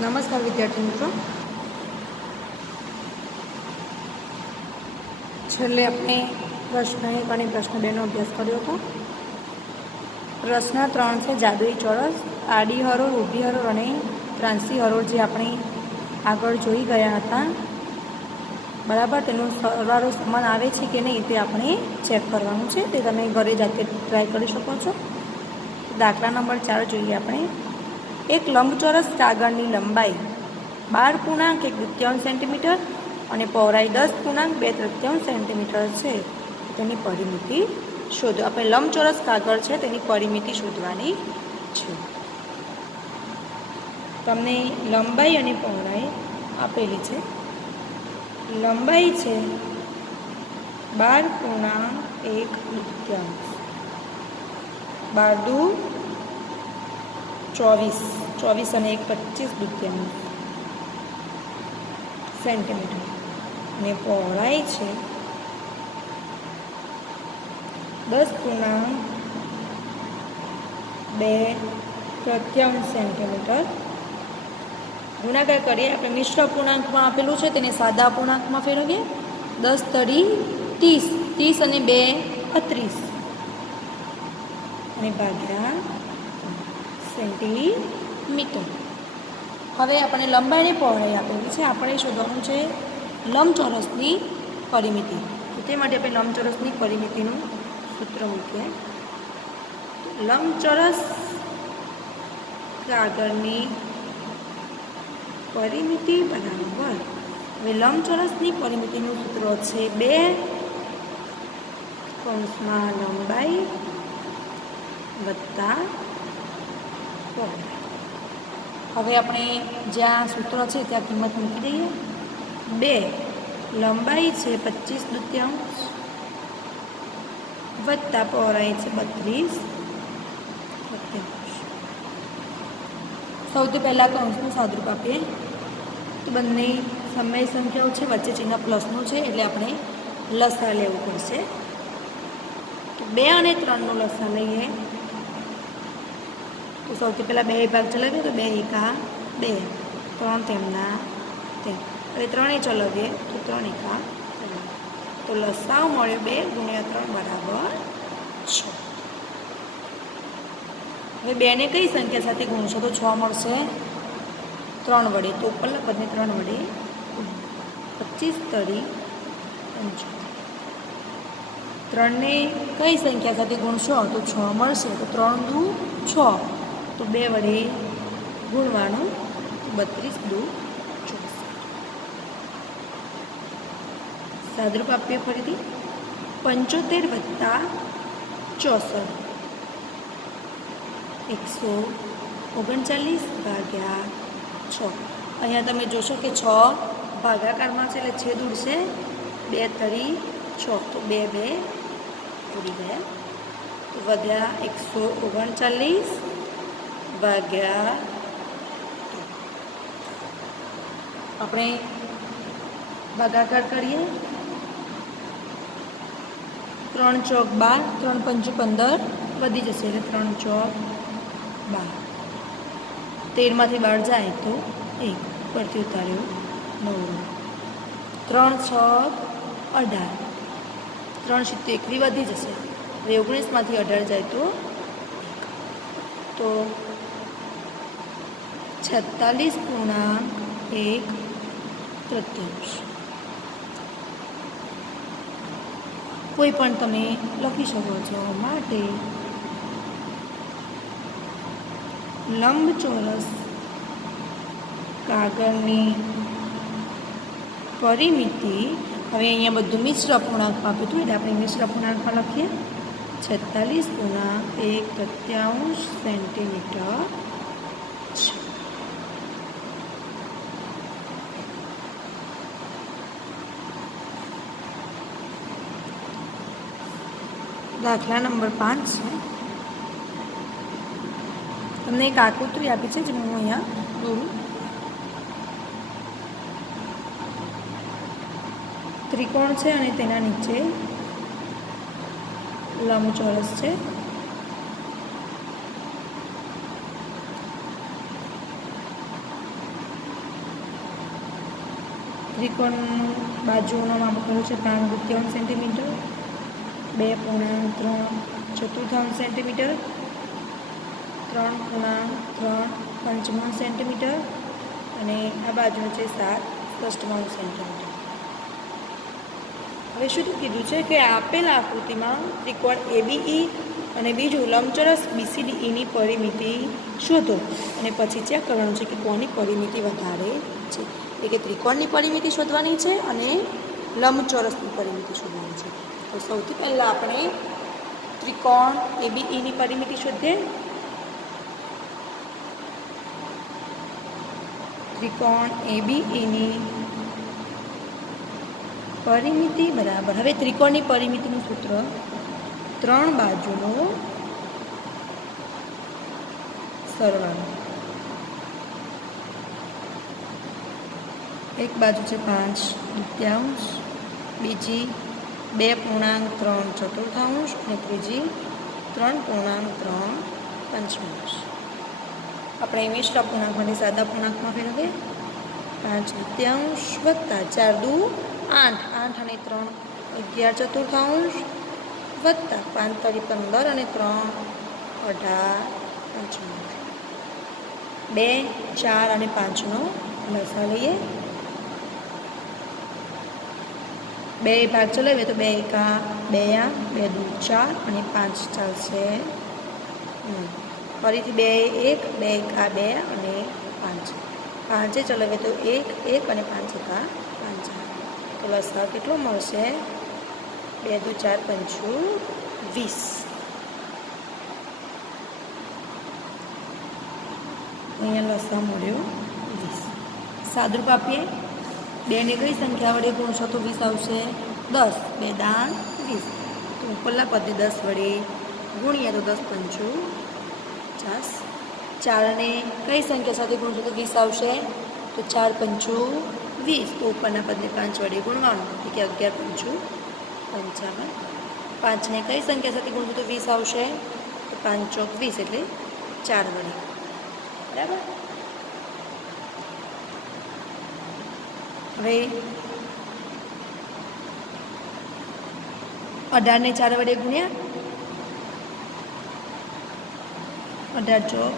નમસ્કાર વિદ્યાર્થી મિત્રો, છેલ્લે આપણે પ્રશ્ન 1 અને પ્રશ્ન 2નો અભ્યાસ કર્યો હતો. પ્રશ્ન 3 છે જાદુઈ ચોરસ. આડી હરોળ, ઊભી હરોળ અને ત્રાંસી હરોળ જે આપણે આગળ જોઈ ગયા હતા, બરાબર, તેનો સરવાળો સમાન આવે છે કે નહીં તે આપણે ચેક કરવાનું છે. તે તમે ઘરે જાતે ટ્રાય કરી શકો છો. દાખલા નંબર 4 જોઈએ આપણે. એક લંબચોરસ કાગળની લંબાઈ 12.1 સેન્ટીમીટર અને પહોળાઈ 10.2 સેન્ટીમીટર છે. તેની પરિમિતિ શોધો. આપણે લંબચોરસ કાગળ છે તેની પરિમિતિ શોધવાની છે. તમને લંબાઈ અને પહોળાઈ આપેલી છે. લંબાઈ છે 12.1, 12 24 અને 1 25 સેન્ટીમીટર અને પહોળાઈ છે 10.2 સેન્ટીમીટર. ગુણાકાર કરીએ. આપણે મિશ્ર પૂર્ણાંકમાં આપેલું છે તેને સાદા પૂર્ણાંકમાં ફેરવીએ. 10 તરી 30 અને 2 32 અને ભાગ્યા સેન્ટીમીટર. હવે આપણે લંબાઈને પહોળાઈ આપેલી છે. આપણે શોધવાનું છે લંબચોરસની પરિમિતિ. તે માટે આપણે લંબચોરસની પરિમિતિનું સૂત્ર મૂકીએ. લંબચોરસ કાગળની પરિમિતિ બરાબર. હવે લંબચોરસની પરિમિતિનું સૂત્ર છે 2 લંબાઈ વત્તા પહોળાઈ. હવે આપણે જ્યાં સૂત્ર છે ત્યાં કિંમત મૂકી દઈએ. 2 લંબાઈ છે 25/2 વત્તા પહોળાઈ છે 32/2. સૌથી પહેલાં કૌંસનું સાદુરૂપ આપીએ તો બંને સમય સંખ્યાઓ છે, વચ્ચે ચિહ્ન પ્લસનું છે એટલે આપણે લસા લેવું પડશે. તો 2 અને 3નો લસા લઈએ તો સૌથી પહેલાં 2 ભાગ ચલાવીએ તો 2 એકા 2, 3 તેમના તેમ. હવે 3 ચલાવીએ તો 3 એકા 3. તો લસાવ મળ્યો 2 × 3 બરાબર 6. હવે 2ને કઈ સંખ્યા સાથે ગુણશો તો 6 મળશે 3 વડે. તો ઉપરના પદને 3 વડે 25 તરી 75. 3ને કઈ સંખ્યા સાથે ગુણશો તો 6 મળશે. તો 3 દુ 6, તો 2 વડે ગુણવાનું 32 દુ 64. સાદુરૂપ આપીએ ફરીથી. 75 વત્તા 64 139 ભાગ્યા 6. અહીંયા તમે જોશો કે 6 ભાગાકારમાં છે એટલે છેદ ઉડશે. 2 તરી 6, તો 2 ઉડી ગયા. તો વધ્યા 139 ભાગ્યા. આપણે ભાગાકાર કરીએ. 3 ચોક 12, 3 પંચું 15 વધી જશે એટલે 3 ચોક 12. 13માંથી 12 જાય તો 1 પરથી ઉતાર્યો 9. 3 6 18, 3 × 21 વધી જશે એટલે 19માંથી 18 જાય તો 46.1. કોઈ પણ તમે લખી શકો છો. માટે લંબચોરસ કાગળની પરિમિતિ. હવે અહીંયા બધું મિશ્ર પૂર્ણાંકમાં આપ્યું હતું એટલે આપણે મિશ્ર પૂર્ણાંકમાં લખીએ. 46.1 સેન્ટીમીટર છે. દાખલા નંબર 5 છે. તમને એક આકૃતિ આપી છે જે હું અહીંયા દોરું. ત્રિકોણ છે અને તેના નીચે લંબચોરસ છે. ત્રિકોણનું બાજુઓનો માપ કર્યો છે 5/3 સેન્ટીમીટર, 2.3 સેન્ટીમીટર, 3.3 સેન્ટીમીટર અને આ બાજુનું છે 7 સેન્ટીમીટર. હવે શું કીધું છે કે આપેલ આકૃતિમાં ત્રિકોણ ABE અને બીજું લંબચોરસ BCDEની પરિમિતિ શોધો અને પછી ચેક કરવાનું છે કે કોની પરિમિતિ વધારે છે. એટલે કે ત્રિકોણની પરિમિતિ શોધવાની છે અને લંબચોરસની પરિમિતિ શોધવાની છે. તો સૌથી પહેલાં આપણે ત્રિકોણ ABEની પરિમિતિ શોધીએ. ત્રિકોણ ABEની પરિમિતિ બરાબર. હવે ત્રિકોણની પરિમિતિનું સૂત્ર 3 બાજુનો સરવાળો. એક બાજુ છે 5/2, બીજી 2.3 અને ત્રીજી 3.3. આપણે મિશ્ર પૂર્ણાંકમાંથી સાદા પૂર્ણાંકમાં ફેરવીએ. 5/2 વત્તા 4 × 8, 8 અને 3 11/4 વત્તા 5 × 15 અને 3 18/5. 2, 4 અને 5નો લસા લઈએ. 2 ભાગ ચલાવીએ તો 2 એકા 2, 2 દૂ 4 અને 5 ચાલશે. ફરીથી 2 1, 2 એકા 2 અને 5. 5 ચલાવીએ તો 1 1 અને 5 એકા 5. તો લસા કેટલો મળશે? 2 દૂ 4 5 20. અહીંયા લસા મળ્યો 20. સાદરૂપ આપીએ. 2ને કઈ સંખ્યા વડે ગુણશો તો 20 આવશે? 10. 2 દાન 20. તો ઉપરના પદને 10 વડે ગુણીએ તો 10 5 50. 4ને કઈ સંખ્યા સાથે ગુણશો તો 20 આવશે? તો 4 5 20. તો ઉપરના પદને 5 વડે ગુણવાનું એટલે કે 11 5 55. 5ને કઈ સંખ્યા સાથે ગુણશો તો 20 આવશે? તો 5 ચોક 20 એટલે 4 વડે. બરાબર. હવે 18ને 4 વડે ગુણ્યા 18 ચોક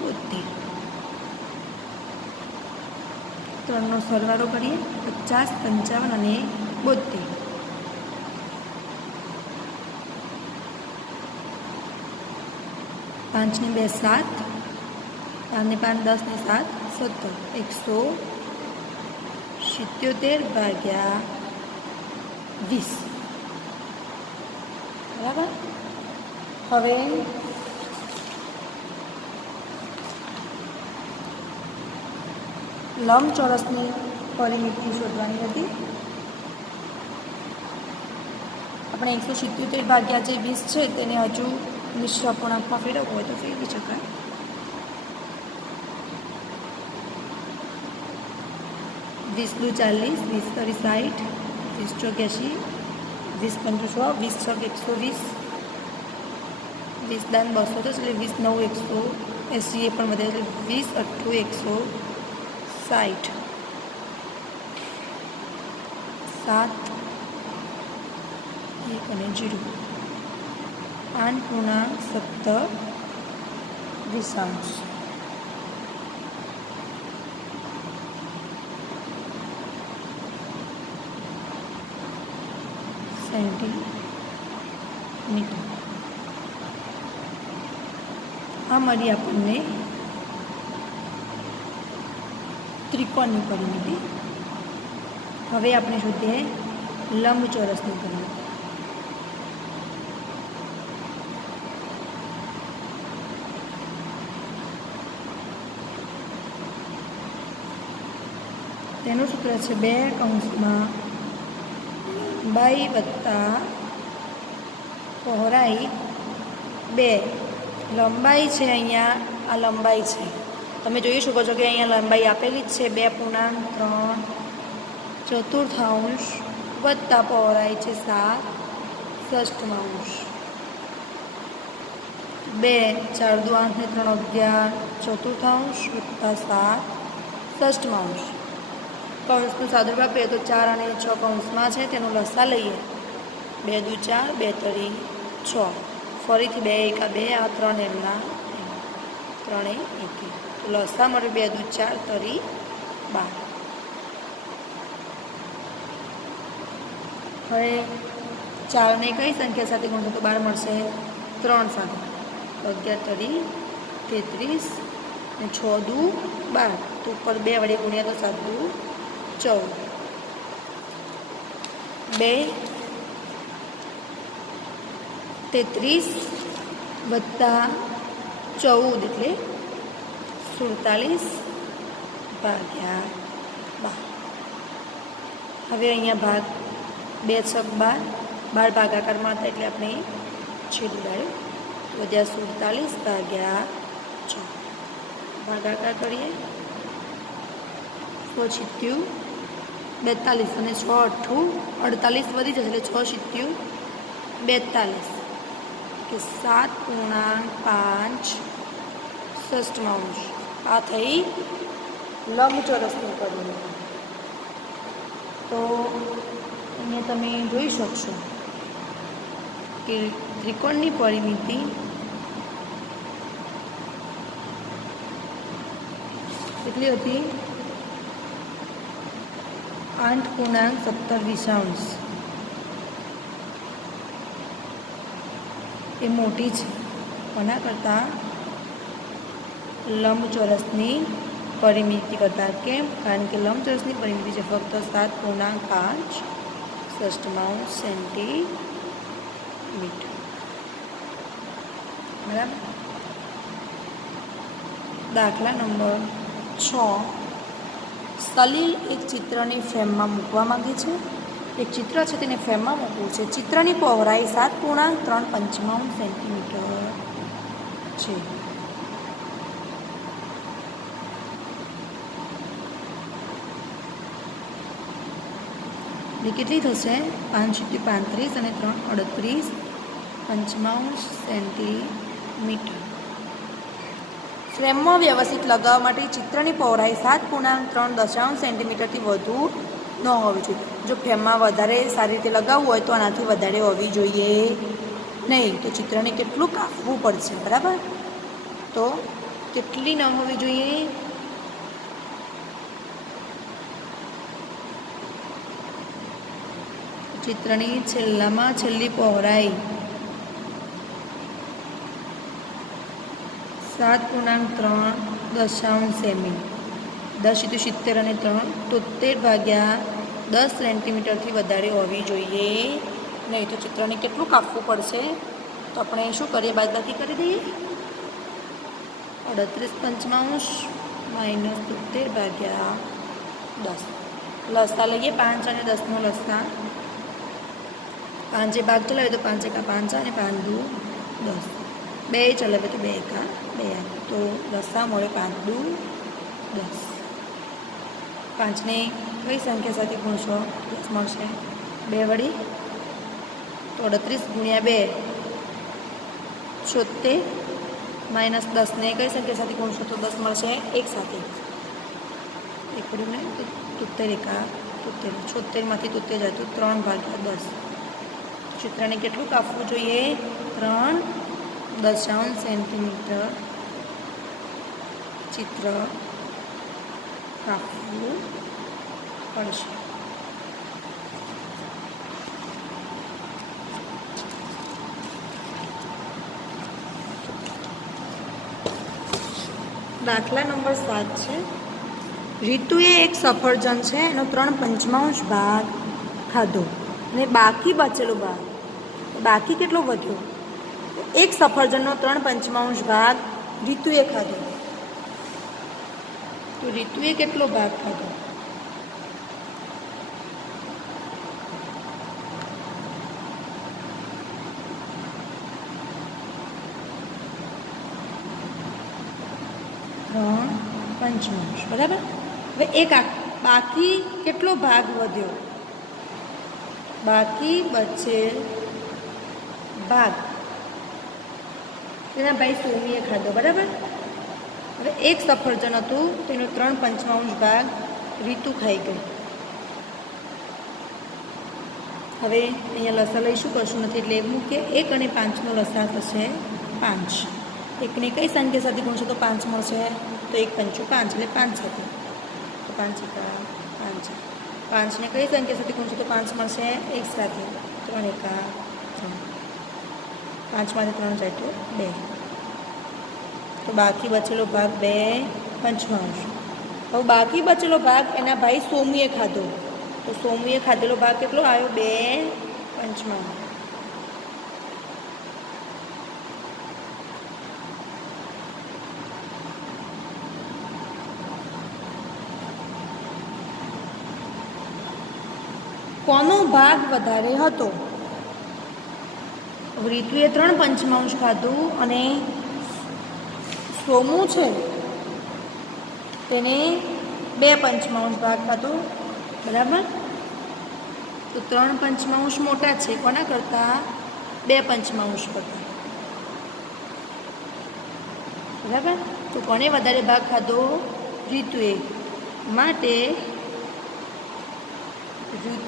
72. 3નો સરવાળો કરીએ 50 55 અને 72. 5 ને 2 7, 5 ને 5 10 ને 7 17. 177/20. બરાબર. હવે લંબચોરસની પરિમિતિ શોધવાની હતી. આપણે 177/20 છે તેને હજુ મિશ્ર અપૂર્ણાંકમાં ફેરવવું હોય તો ફેરવી શકાય. 20 દૂ 40, 20 તરી 60, 20 ચોક 80, 20 પંચું 100, 20 છક 120, 20 દાન 200 થશે એટલે 20 9 180 એ પણ વધે એટલે 20 8 160. 7 1 અને 0. 8.17 સેન્ટીમીટર. આ મળી આપણને ત્રિકોણની પરિમિતિ. હવે આપણે શોધીએ લંબચોરસની પરિમિતિ. તેનું સૂત્ર છે 2 કૌંસમાં લંબાઈ વત્તા પહોળાઈ 2. લંબાઈ છે અહીંયા, આ લંબાઈ છે. તમે જોઈ શકો છો કે અહીંયા લંબાઈ આપેલી જ છે 2.3 વત્તા પહોળાઈ છે 7/6. 2 4 દુ 8 ને 3 11 4/4 વત્તા 7/6. કૌંસનું સાદુરૂપ આપીએ તો 4 અને 6 કૌંસમાં છે, તેનો લસા લઈએ. 2 દુ 4, 2 તરી 6, ફરીથી 2 એકા 2, આ 3 એમના 3 1. તો લસા મળે 2 દુ 4 તરી 12. હવે 4 ને કઈ સંખ્યા સાથે ગુણશો તો 12 મળશે 3 સાથે. 11 તરી 33 અને 6 દુ 12, તો ઉપર 2 વડે ગુણ્યા તો 7 દુ 14. 2 33 વત્તા 14 એટલે 47 ભાગ્યા 12. હવે અહીંયા ભાગ 2 6 12, 12 ભાગાકારમાં હતા એટલે આપણે છેદ ઉડાડ્યો. વધ્યા 47 ભાગ્યા 6. ભાગાકાર કરીએ. 6 છિત્યું 42 અને 6 અઠ્ઠું 48 વધી જશે એટલે 6 છિત્યું 42 કે 7.5 ષષ્ઠમાંશ. આ થઈ લંબચોરસની પરિમિતિ. તો અહીંયા તમે જોઈ શકશો કે ત્રિકોણની પરિમિતિ કેટલી હતી? 8.17. એ મોટી છે કોના કરતાં? લંબચોરસની પરિમિતિ કરતાં. કેમ? કારણ કે લંબચોરસની પરિમિતિ છે ફક્ત 7.5 ષષ્ઠમાંશ સેન્ટીમીટર. બરાબર. દાખલા નંબર 6. સલીલ એક ચિત્રને ફ્રેમમાં મૂકવા માંગે છે. એક ચિત્ર છે તેને ફ્રેમમાં મૂકવું છે. ચિત્રની પહોળાઈ 7.3 સેન્ટીમીટર છે. એ કેટલી થશે? 5 × 35 અને 3 38 સેન્ટીમીટર. ફ્રેમમાં વ્યવસ્થિત લગાવવા માટે ચિત્રની પહોળાઈ 7.3 સેન્ટીમીટરથી વધુ ન હોવી જોઈએ. જો ફ્રેમમાં વધારે સારી રીતે લગાવવું હોય તો આનાથી વધારે હોવી જોઈએ નહીં. તો ચિત્રને કેટલું કાપવું પડશે? બરાબર. તો કેટલી ન હોવી જોઈએ? ચિત્રની છેલ્લામાં છેલ્લી પહોળાઈ 7.3 સેમી. 10 × 70 અને 3 73 ભાગ્યા 10 સેન્ટીમીટરથી વધારે હોવી જોઈએ નહીં. તો ચિત્રને કેટલું કાપવું પડશે? તો આપણે શું કરીએ? બાદબાકી કરી દઈએ. 38 પંચમાંશ -73 ભાગ્યા 10. લસા લઈએ 5 અને 10નો લસા. 5 ભાગ ચલાવીએ તો 5 એકા 5 અને 5 દુ 10. 2 ચલાવે તો 2 એકા 2. તો લસા મળે 5 દુ 10. 5ને કઈ સંખ્યા સાથે ગુણશો? 10 મળશે 2 વડી. તો 38 ગુણ્યા 2 76 -10ને કઈ સંખ્યા સાથે ગુણશો તો 10 મળશે 1 સાથે. 1 વડીને 73 એકા 73. 76માંથી 73 જાય તો 3 ભાગ્યા 10. ચિત્રને કેટલું કાપવું જોઈએ? 3.0 સેન્ટીમીટર ચિત્ર કાપવું પડશે. દાખલા નંબર 7 છે. રીતુએ એક સફરજન છે એનો 3/5 ભાગ ખાધો અને બાકી બચેલો ભાગ, બાકી કેટલો વધ્યો? એક સફરજનનો 3/5 ભાગ રીતુએ ખાધો. તો રીતુએ કેટલો ભાગ ખાધો? પંચમાંશ. બરાબર. હવે એક બાકી કેટલો ભાગ વધ્યો? બાકી બચેલ ભાગ તેના ભાઈ સોમીએ ખાધો. બરાબર. હવે એક સફરજન હતું તેનો 3/5 ભાગ રીતુ ખાઈ ગઈ. હવે અહીંયા લસા લઈશું, કશું નથી એટલે એવું કે 1 અને 5નો લસા થશે 5. 1ને કઈ સંખ્યા સાથે ગુણશો તો 5 મળશે, તો 1 પંચું 5 એટલે 5 સાથે, તો 5 એકા 5. 5ને કઈ સંખ્યા સાથે ગુણશો તો 5 મળશે 1 સાથે, 3 એકા 3. 5માંથી 3 જાય તો 2. તો બાકી બચેલો ભાગ 2/5. હવે બાકી બચેલો ભાગ એના ભાઈ સોમુએ ખાધો, તો સોમુએ ખાધેલો ભાગ કેટલો આવ્યો? 2/5. કોનો ભાગ વધારે હતો? રીતુએ 3/5 ખાધું અને સોમુ છે તેને 2/5 ભાગ ખાધો, બરાબર. તો 3/5 મોટા છે કોના કરતાં? 2/5 કરતાં, બરાબર. તો કોને વધારે ભાગ ખાધો? રીતુએ. માટે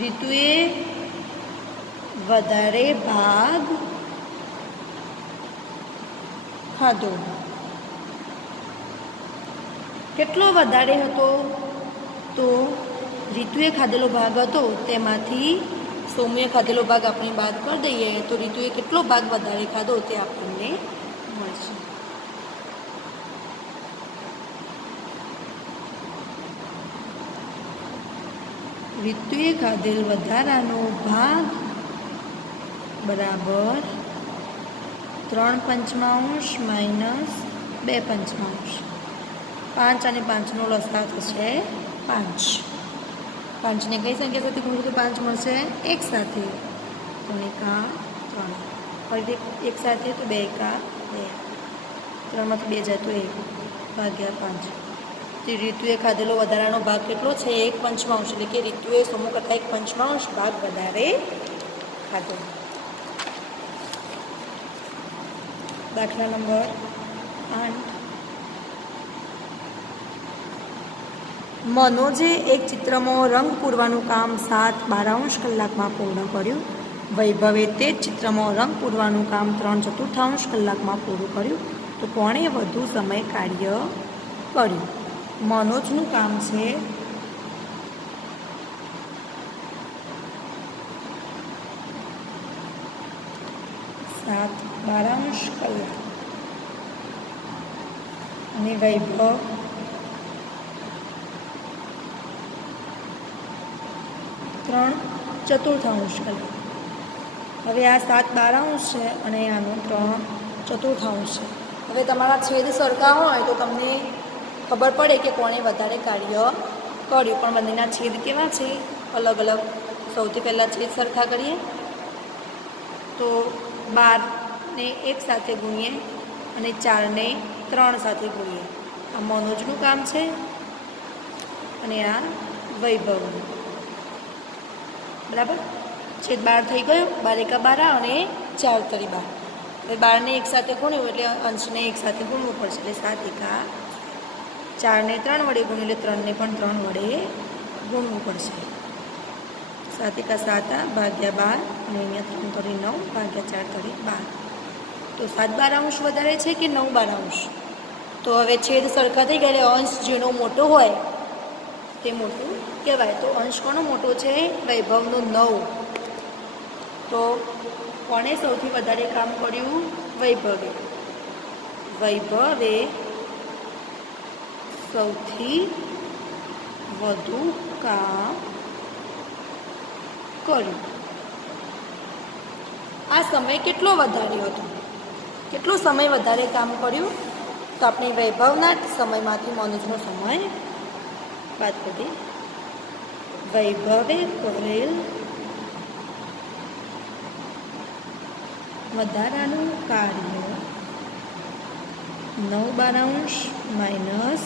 રીતુએ વધારે ભાગ ખાધો. કેટલો વધારે હતો? તો રીતુએ ખાધેલો ભાગ હતો તેમાંથી સોમુએ ખાધેલો ભાગ આપણે બાદ કરી દઈએ તો રીતુએ કેટલો ભાગ વધારે ખાધો તે આપણને મળશે. રીતુએ ખાધેલ વધારાનો ભાગ બરાબર 3/5 માઇનસ 2/5. 5 અને 5નો લસા થશે 5. 5ને કઈ સંખ્યા સાથે ગુણો તો 5 મળશે 1 સાથે, 3 એકા 3. ફરી 1 સાથે તો 2 એકા 2. 3માંથી 2 જાય તો 1/5. તો રીતુએ ખાધેલો વધારાનો ભાગ કેટલો છે? 1/5. એટલે કે રીતુએ સોમુ કરતાં 1/5 ભાગ વધારે ખાધો. દાખલા નંબર 8. મનોજે એક ચિત્રમાં રંગ પૂરવાનું કામ 7/12 કલાકમાં પૂર્ણ કર્યું. વૈભવે તે જ ચિત્રમાં રંગ પૂરવાનું કામ 3/4 કલાકમાં પૂરું કર્યું. તો કોણે વધુ સમય કાર્ય કર્યું? મનોજનું કામ છે 7/12 કલાક અને વૈભવ 3/4 કલાક. હવે આ 7/12 છે અને આનો 3/4 છે. હવે તમારા છેદ સરખા હોય તો તમને ખબર પડે કે કોણે વધારે કાર્ય કર્યું, પણ બંનેના છેદ કેવા છે? અલગ અલગ. સૌથી પહેલાં છેદ સરખા કરીએ તો 12ને 1 સાથે ગુણીએ અને 4ને 3 સાથે ગુણીએ. આ મનોજનું કામ છે અને આ વૈભવનું, બરાબર. છેદ 12 થઈ ગયો, 12 એકા 12 અને 4 તરી 12. હવે 12ને 1 સાથે ગુણ્યું એટલે અંશને 1 સાથે ગુણવું પડશે, એટલે 7 એકા 4ને 3 વડે ગુણ્યું એટલે 3ને પણ 3 વડે ગુણવું પડશે. 7 એકા 7 ભાગ્યા 12 અને અહીંયા 3 તરી 9 ભાગ્યા 4 તરી 12. તો 7/12 વધારે છે કે 9/12? તો હવે છેદ સરખા થઈ ગયા એટલે અંશ જેનો મોટો હોય તે મોટું કહેવાય. તો અંશ કોનો મોટો છે? વૈભવનો 9. તો કોણે સૌથી વધારે કામ કર્યું? વૈભવે. વૈભવે સૌથી વધુ કામ કર્યું. આ સમય કેટલો વધારે હતો? કેટલો સમય વધારે કામ કર્યું? તો આપણે વૈભવના સમયમાંથી મનોજનો સમય વાત કરીએ. વૈભવે કરેલ વધારાનું કાર્ય 9/12 માઇનસ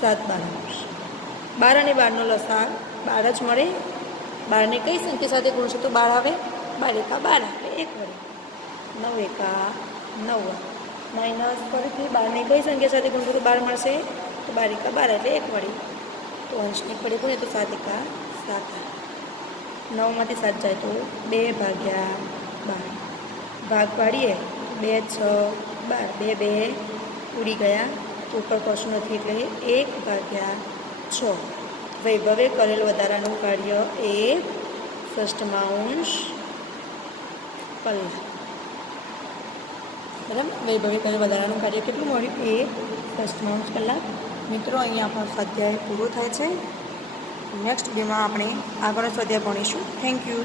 7/12. 12 અને 12નો લસા 12 જ મળે. 12ને કઈ સંખ્યા સાથે ગુણશો તો 12 આવે? 12 એકા 12 એટલે 1 વડે. 9 એકા 9 માઇનસ ફરીથી 12ને કઈ સંખ્યા સાથે ગુણશો તો 12 મળશે? તો 12 એકા 12 એટલે 1 વડે. તો અંશની પડે બોલે તો 7 એકા 7, 9માંથી 7 જાય તો 2/12, ભાગ પાડીએ 2 6 12, 2 2 ઉડી ગયા તો ઉપર કશું નથી એટલે 1/6. વૈભવે કરેલ વધારાનું કાર્ય 1 ષષ્ઠમાંશ કલાક. બરાબર, વૈભવે કરેલ વધારાનું કાર્ય કેટલું મળ્યું? 1 ષષ્ઠમાંશ કલાક. મિત્રો, અહીંયા આપણો સ્વાધ્યાય પૂરો થાય છે. નેક્સ્ટ વિડીયોમાં આપણે આગળનો સ્વાધ્યાય ભણીશું. Thank you.